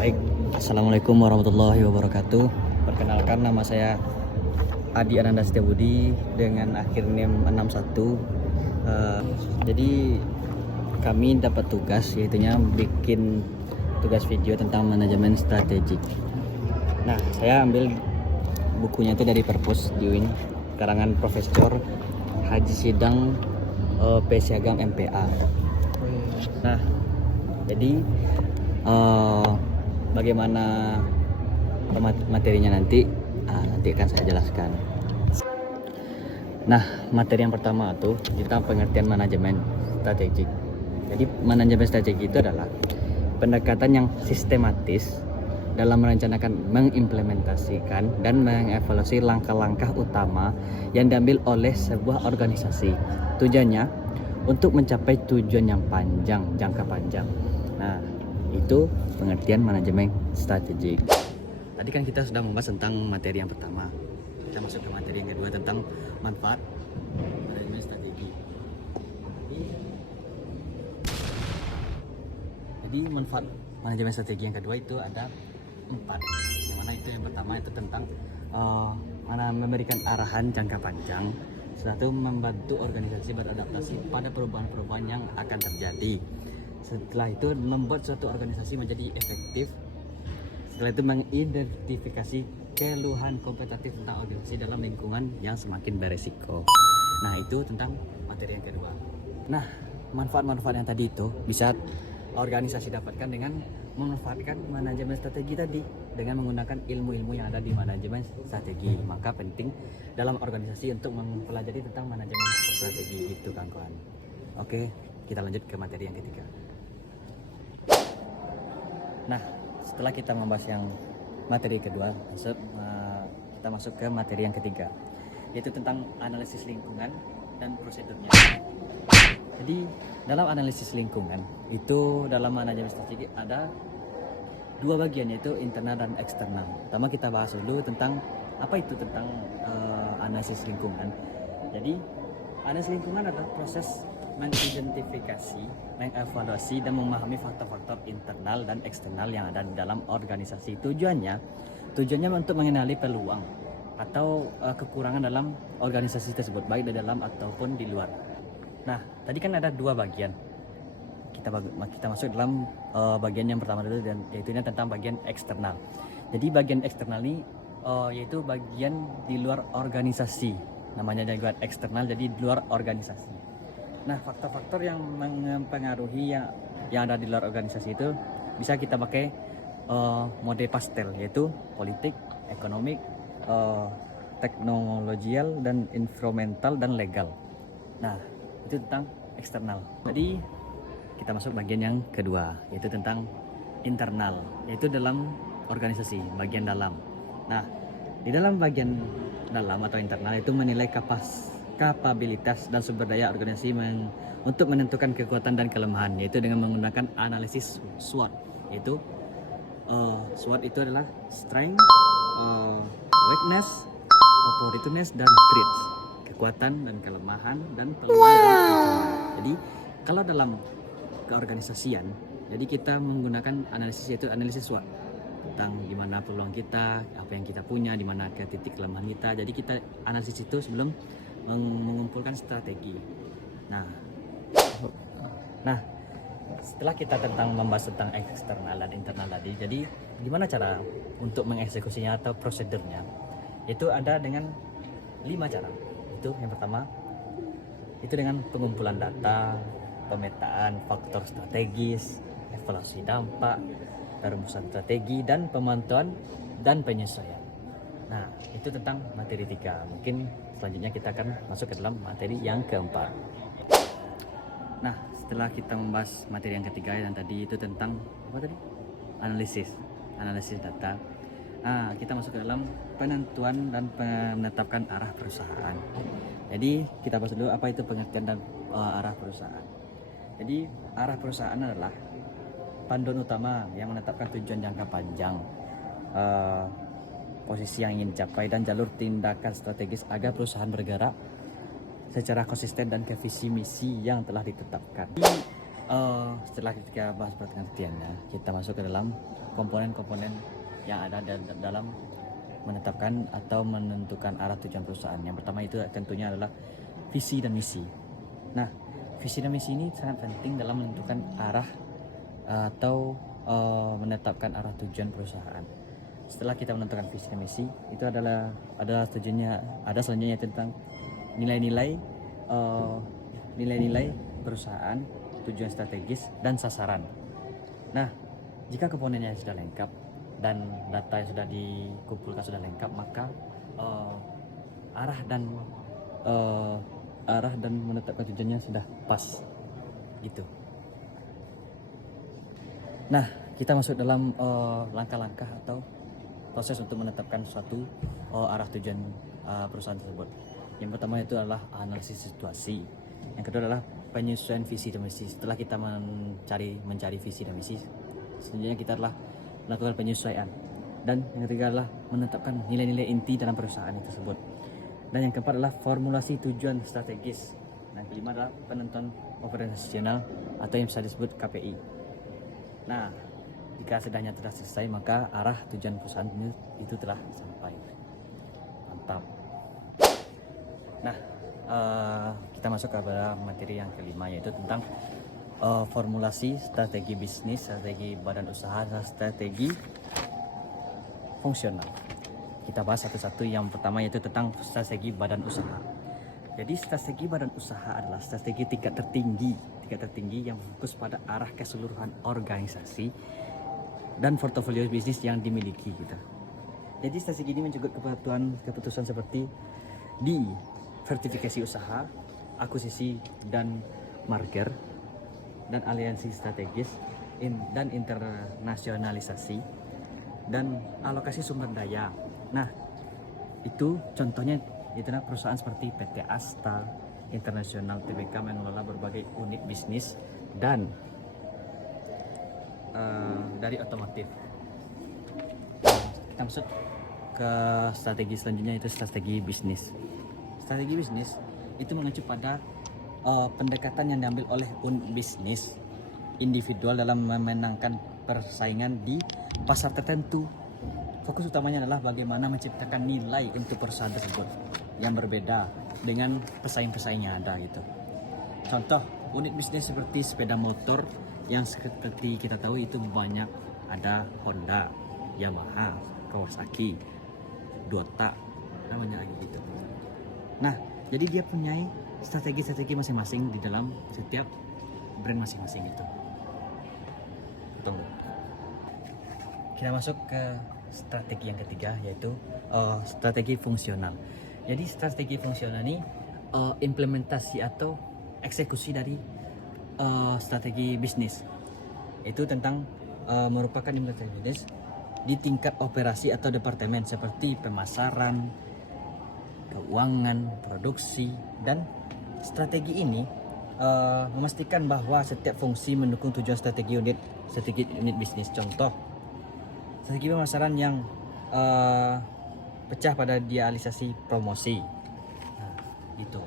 Baik, Assalamualaikum warahmatullahi wabarakatuh. Perkenalkan, nama saya Adi Ananda Setiabudi dengan akhir NIM 61. Jadi kami dapat tugas, yaitunya bikin tugas video tentang manajemen strategik. Nah, saya ambil bukunya itu dari Perpus di UIN, karangan Profesor Haji Sidang P. Siagam MPA. Nah, jadi bagaimana materinya nanti akan saya jelaskan. Nah, materi yang pertama tuh kita pengertian manajemen strategik. Jadi manajemen strategik itu adalah pendekatan yang sistematis dalam merencanakan, mengimplementasikan, dan mengevaluasi langkah-langkah utama yang diambil oleh sebuah organisasi. Tujuannya untuk mencapai tujuan yang panjang, jangka panjang. Nah, itu pengertian manajemen strategik. Tadi kan kita sudah membahas tentang materi yang pertama. Kita masuk ke materi yang kedua tentang manfaat manajemen strategi. Jadi manfaat manajemen strategi yang kedua itu ada 4. Yang mana itu yang pertama itu tentang memberikan arahan jangka panjang. Setelah itu membantu organisasi beradaptasi pada perubahan-perubahan yang akan terjadi. Setelah itu membuat suatu organisasi menjadi efektif. Setelah itu mengidentifikasi keluhan kompetitif tentang organisasi dalam lingkungan yang semakin beresiko. Nah, itu tentang materi yang kedua. Nah, manfaat-manfaat yang tadi itu bisa organisasi dapatkan dengan memanfaatkan manajemen strategi tadi dengan menggunakan ilmu-ilmu yang ada di manajemen strategi. Maka penting dalam organisasi untuk mempelajari tentang manajemen strategi itu, kawan-kawan. Oke, kita lanjut ke materi yang ketiga. Nah, setelah kita membahas yang materi kedua, kita masuk ke materi yang ketiga, yaitu tentang analisis lingkungan dan prosedurnya. Jadi dalam analisis lingkungan itu dalam manajemen strategi ada 2 bagian, yaitu internal dan eksternal. Pertama kita bahas dulu tentang apa itu tentang analisis lingkungan. Jadi analisis lingkungan adalah proses mengidentifikasi, mengevaluasi, dan memahami faktor-faktor internal dan eksternal yang ada di dalam organisasi. Tujuannya untuk mengenali peluang atau kekurangan dalam organisasi tersebut, baik di dalam ataupun di luar. Nah, tadi kan ada 2 bagian. Kita masuk dalam bagian yang pertama dulu, dan yaitu tentang bagian eksternal. Jadi bagian eksternal ini yaitu bagian di luar organisasi. Namanya juga eksternal, jadi di luar organisasi. Nah, faktor-faktor yang mempengaruhi yang ada di luar organisasi itu bisa kita pakai mode pastel, yaitu politik, ekonomik, teknologial, dan environmental, dan legal. Nah, itu tentang eksternal. Jadi kita masuk bagian yang kedua, yaitu tentang internal, yaitu dalam organisasi, bagian dalam. Nah, di dalam bagian dalam atau internal itu menilai kapabilitas dan sumber daya organisasi untuk menentukan kekuatan dan kelemahan, yaitu dengan menggunakan analisis SWOT. Yaitu SWOT itu adalah strength, weakness, opportunities, dan threats. Kekuatan dan kelemahan dan peluang. Jadi kalau dalam keorganisasian, jadi kita menggunakan analisis, yaitu analisis SWOT tentang gimana peluang kita, apa yang kita punya, di mana ke titik kelemahan kita. Jadi kita analisis itu sebelum mengumpulkan strategi. Nah, setelah kita membahas tentang eksternal dan internal tadi, jadi gimana cara untuk mengeksekusinya atau prosedurnya? Itu ada dengan 5 cara. Itu yang pertama, itu dengan pengumpulan data, pemetaan faktor strategis, evaluasi dampak, perumusan strategi, dan pemantauan dan penyesuaian. Nah, itu tentang materi 3. Mungkin selanjutnya kita akan masuk ke dalam materi yang keempat. Nah, setelah kita membahas materi yang ketiga yang tadi itu tentang apa tadi? Analisis data. Nah, kita masuk ke dalam penentuan dan menetapkan arah perusahaan. Jadi kita bahas dulu apa itu pengertian dan arah perusahaan. Jadi arah perusahaan adalah panduan utama yang menetapkan tujuan jangka panjang, posisi yang ingin dicapai, dan jalur tindakan strategis agar perusahaan bergerak secara konsisten dan ke visi misi yang telah ditetapkan. Setelah kita bahas pengertiannya, kita masuk ke dalam komponen-komponen yang ada dalam menetapkan atau menentukan arah tujuan perusahaan. Yang pertama itu tentunya adalah visi dan misi. Nah, visi dan misi ini sangat penting dalam menentukan arah atau menetapkan arah tujuan perusahaan. Setelah kita menentukan visi dan misi, itu adalah tujuannya, ada selanjutnya tentang nilai-nilai perusahaan, tujuan strategis dan sasaran. Nah, jika komponennya sudah lengkap dan data yang sudah dikumpulkan sudah lengkap, maka arah dan menetapkan tujuannya sudah pas gitu. Nah, kita masuk dalam langkah-langkah atau proses untuk menetapkan suatu arah tujuan perusahaan tersebut. Yang pertama itu adalah analisis situasi. Yang kedua adalah penyesuaian visi dan misi. Setelah kita mencari visi dan misi, selanjutnya kita adalah melakukan penyesuaian. Dan yang ketiga adalah menetapkan nilai-nilai inti dalam perusahaan tersebut. Dan yang keempat adalah formulasi tujuan strategis. Dan yang kelima adalah penentuan operasional atau yang bisa disebut KPI. Nah, jika sedahnya telah selesai, maka arah tujuan perusahaan itu telah sampai. Mantap. Nah, kita masuk kepada materi yang kelima, yaitu tentang formulasi strategi bisnis, strategi badan usaha, dan strategi fungsional. Kita bahas satu-satu. Yang pertama yaitu tentang strategi badan usaha. Jadi strategi badan usaha adalah strategi tingkat tertinggi yang fokus pada arah keseluruhan organisasi dan portofolio bisnis yang dimiliki kita. Jadi strategi ini mencakup keputusan seperti diversifikasi usaha, akuisisi dan merger, dan aliansi strategis, dan internasionalisasi, dan alokasi sumber daya. Nah, itu contohnya itulah perusahaan seperti PT Asta Internasional Tbk mengelola berbagai unit bisnis dan dari otomotif. Kita masuk ke strategi selanjutnya, itu strategi bisnis. Strategi bisnis itu mengacu pada pendekatan yang diambil oleh unit bisnis individual dalam memenangkan persaingan di pasar tertentu. Fokus utamanya adalah bagaimana menciptakan nilai untuk perusahaan tersebut yang berbeda dengan pesaing-pesaing yang ada gitu. Contoh unit bisnis seperti sepeda motor yang seperti kita tahu itu banyak, ada Honda, Yamaha, Kawasaki, Toyota, namanya lagi gitu. Nah, jadi dia punya strategi-strategi masing-masing di dalam setiap brand masing-masing itu. Tunggu. Kita masuk ke strategi yang ketiga, yaitu strategi fungsional. Jadi strategi fungsional ini implementasi atau eksekusi dari strategi bisnis. Itu tentang merupakan implementasi bisnis di tingkat operasi atau departemen seperti pemasaran, keuangan, produksi, dan strategi ini memastikan bahwa setiap fungsi mendukung tujuan strategi unit bisnis. Contoh, strategi pemasaran yang pecah pada dialisasi promosi. Nah, gitu.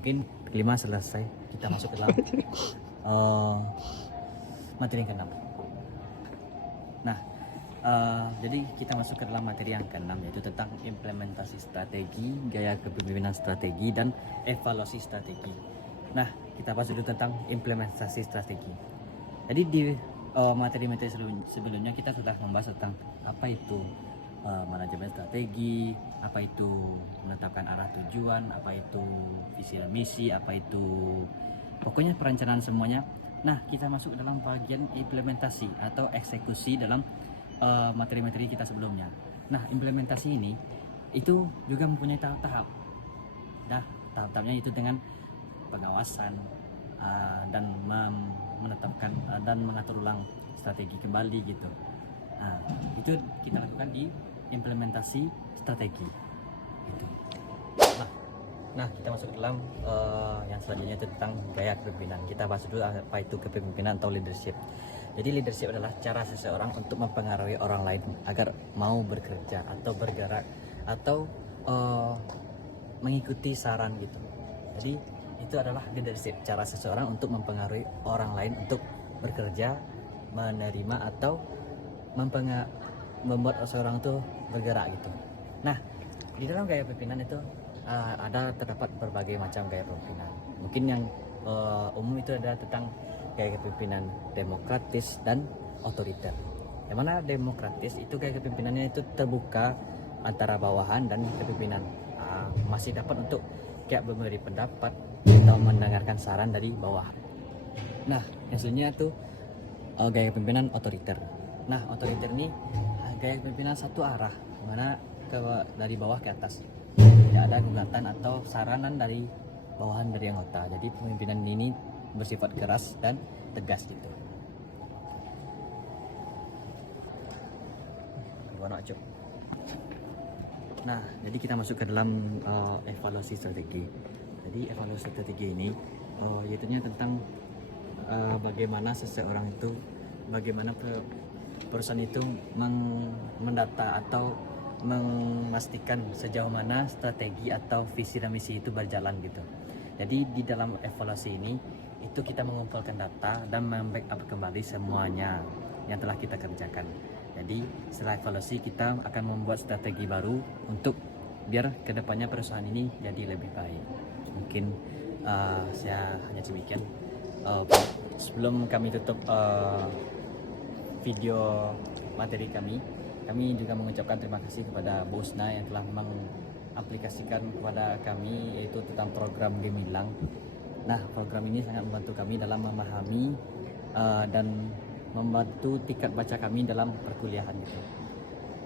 Mungkin kelima selesai, kita masuk ke dalam materi yang keenam. Nah, jadi kita masuk ke dalam materi yang keenam, yaitu tentang implementasi strategi, gaya kepemimpinan strategi, dan evaluasi strategi. Nah, kita bahas dulu tentang implementasi strategi. Jadi di materi-materi sebelumnya kita sudah membahas tentang apa itu manajemen strategi, apa itu menetapkan arah tujuan, apa itu visi dan misi, apa itu pokoknya perencanaan semuanya. Nah, kita masuk dalam bagian implementasi atau eksekusi dalam materi-materi kita sebelumnya. Nah, implementasi ini itu juga mempunyai tahap-tahap. Nah, tahap-tahapnya itu dengan pengawasan dan menetapkan dan mengatur ulang strategi kembali gitu. Nah, itu kita lakukan di implementasi strategi gitu. Nah, kita masuk ke dalam yang selanjutnya tentang gaya kepemimpinan. Kita bahas dulu apa itu kepemimpinan atau leadership. Jadi leadership adalah cara seseorang untuk mempengaruhi orang lain agar mau bekerja atau bergerak atau mengikuti saran gitu. Jadi itu adalah leadership, cara seseorang untuk mempengaruhi orang lain untuk bekerja, menerima atau membuat seseorang itu bergerak gitu. Nah, di dalam gaya pimpinan itu terdapat berbagai macam gaya pimpinan. Mungkin yang umum itu ada tentang gaya kepemimpinan demokratis dan otoriter. Yang mana demokratis itu gaya kepemimpinannya itu terbuka antara bawahan dan kepemimpinan, masih dapat untuk kayak memberi pendapat atau mendengarkan saran dari bawah. Nah, yang selanjutnya itu gaya kepemimpinan otoriter. Nah, otoriter ini gaya kepemimpinan satu arah, mana dari bawah ke atas. Tidak ada gugatan atau saranan dari bawahan dari anggota. Jadi pemimpinan ini bersifat keras dan tegas gitu. Nah, jadi kita masuk ke dalam evaluasi strategi. Jadi evaluasi strategi ini yaitu tentang bagaimana seseorang itu, bagaimana perusahaan itu mendata atau memastikan sejauh mana strategi atau visi dan misi itu berjalan gitu. Jadi di dalam evaluasi ini itu kita mengumpulkan data dan membackup kembali semuanya yang telah kita kerjakan. Jadi setelah evaluasi kita akan membuat strategi baru untuk biar kedepannya perusahaan ini jadi lebih baik. Mungkin saya hanya demikian. Sebelum kami tutup video materi kami juga mengucapkan terima kasih kepada Bu Usna yang telah mengaplikasikan kepada kami, yaitu tentang program Gemilang. Nah, program ini sangat membantu kami dalam memahami dan membantu tingkat baca kami dalam perkuliahan gitu.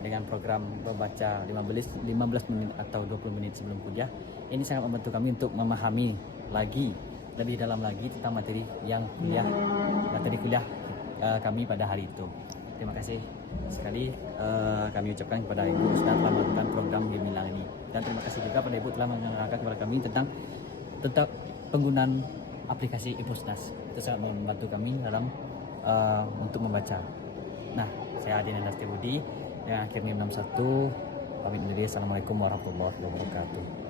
Dengan program membaca 15 menit atau 20 menit sebelum kuliah, ini sangat membantu kami untuk memahami lagi lebih dalam lagi tentang materi kuliah kami pada hari itu. Terima kasih sekali kami ucapkan kepada Ibu Usna telah melakukan program Gemilang ini, dan terima kasih juga pada Ibu telah menerangkan kepada kami tentang penggunaan aplikasi Ipusnas. Itu sangat membantu kami dalam untuk membaca. Nah, saya Adi Nandasti Budi yang akhirnya 61 pamit undur diri. Assalamualaikum warahmatullahi wabarakatuh.